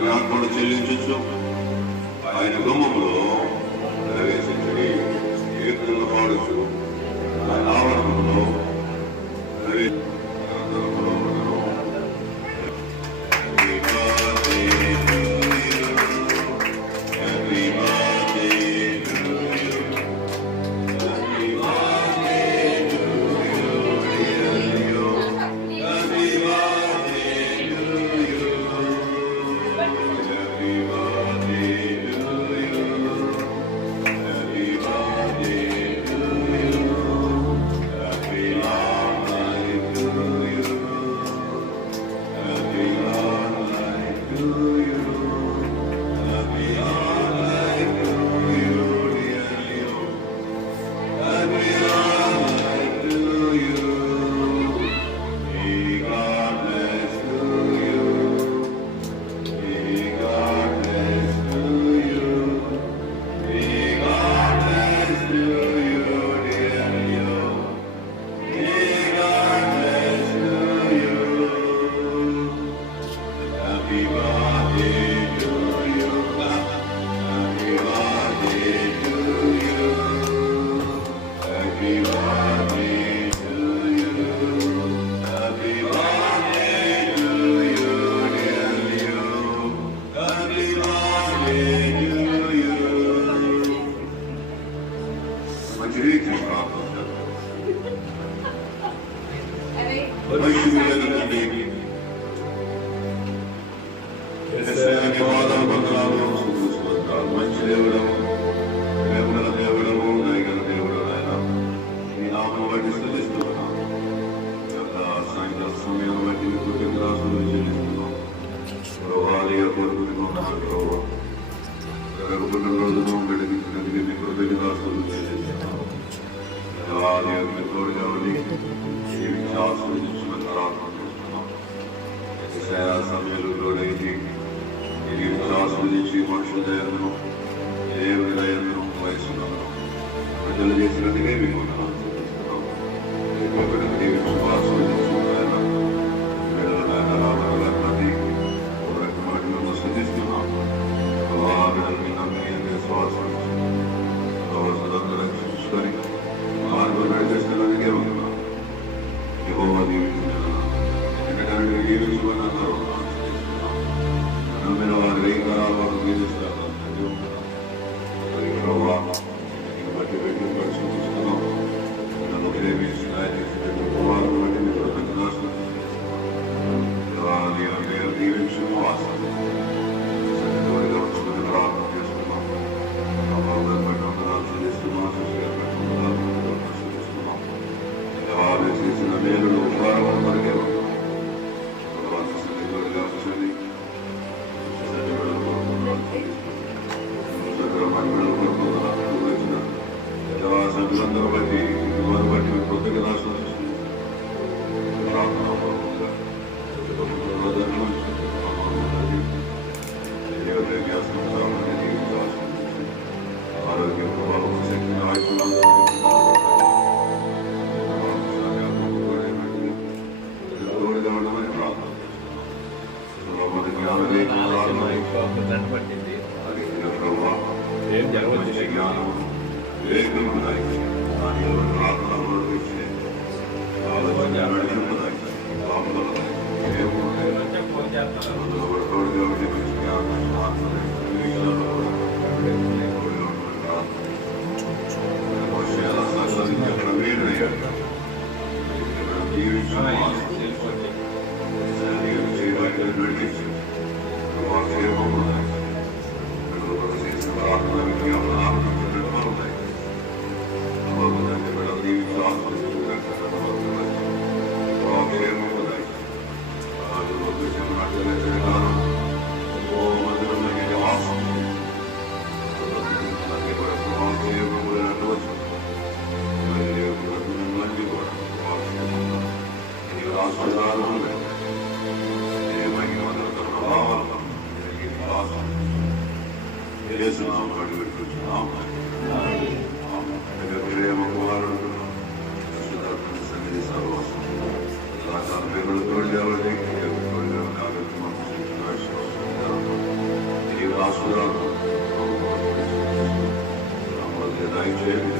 జ్ఞాపకులు చెల్లించచ్చు. ఆయన గుమ్మములో ప్రవేశించడి, కీర్తనలు పాడచ్చు. ఆయన ఆవరణంలో మంచి దేవుడము, దేవుల దేవుడము, దయగల దేవుడు ఆయన ఈ నామం బట్టి స్థుతిస్తున్నాం. సాయంత్రం సమయం బట్టి కృతజ్ఞతలు చెల్లిస్తున్నాం. పుట్టినరోజును గడిపించినందుకు మీ కృతజ్ఞతలు చెల్లిస్తున్నాం. తోడుగా ఉండి ఆస్వాదించిన సమయంలో తోడైంది. ఆస్వాదించి మనుషుల దయను, దేవుని దయను వహిస్తున్నాను. ప్రజలు చేసినట్టుగా మీకు రక్షించుకొని మార్గం నడిచేసినందుకే ఉన్నాను. యెహోవా దీవించున్నాను. ఎందుకంటే దీవించుకున్నారు నమ్మిన వారు వారు దీవిస్తారు. బట్టి పెట్టి పరిశీలిస్తున్నాం. నన్ను ప్రేమించిన వారు బట్టి మీ కృతజ్ఞతలు దీవించు వాసన ప్రార్థన చేస్తున్నాం. చేసిన మేలును ఉపకారం మనకే సభ్యులందరూ బట్టి వారు బట్టి కృతజ్ఞతలు ఆరోగ్యం శక్తి జ్ఞానం వివేకము చేస్తున్నాం. ఆశీర్వాదం దయచేయండి.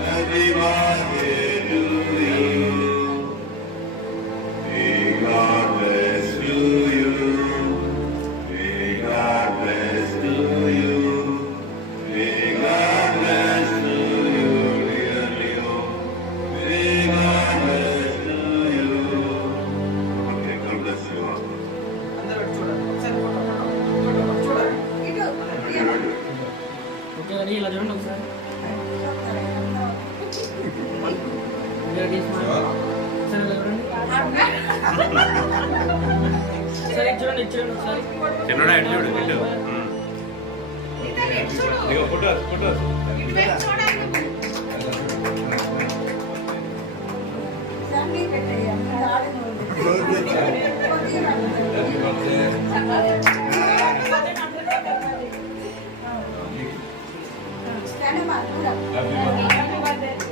Happy birthday to you. ఇలా చూడండి ఒకసారి సరే చూడండి చూడండి ఒకసారి చిన్నడా ఎటు చూడు ఇటు ఫోటో ఫోటో Happy birthday.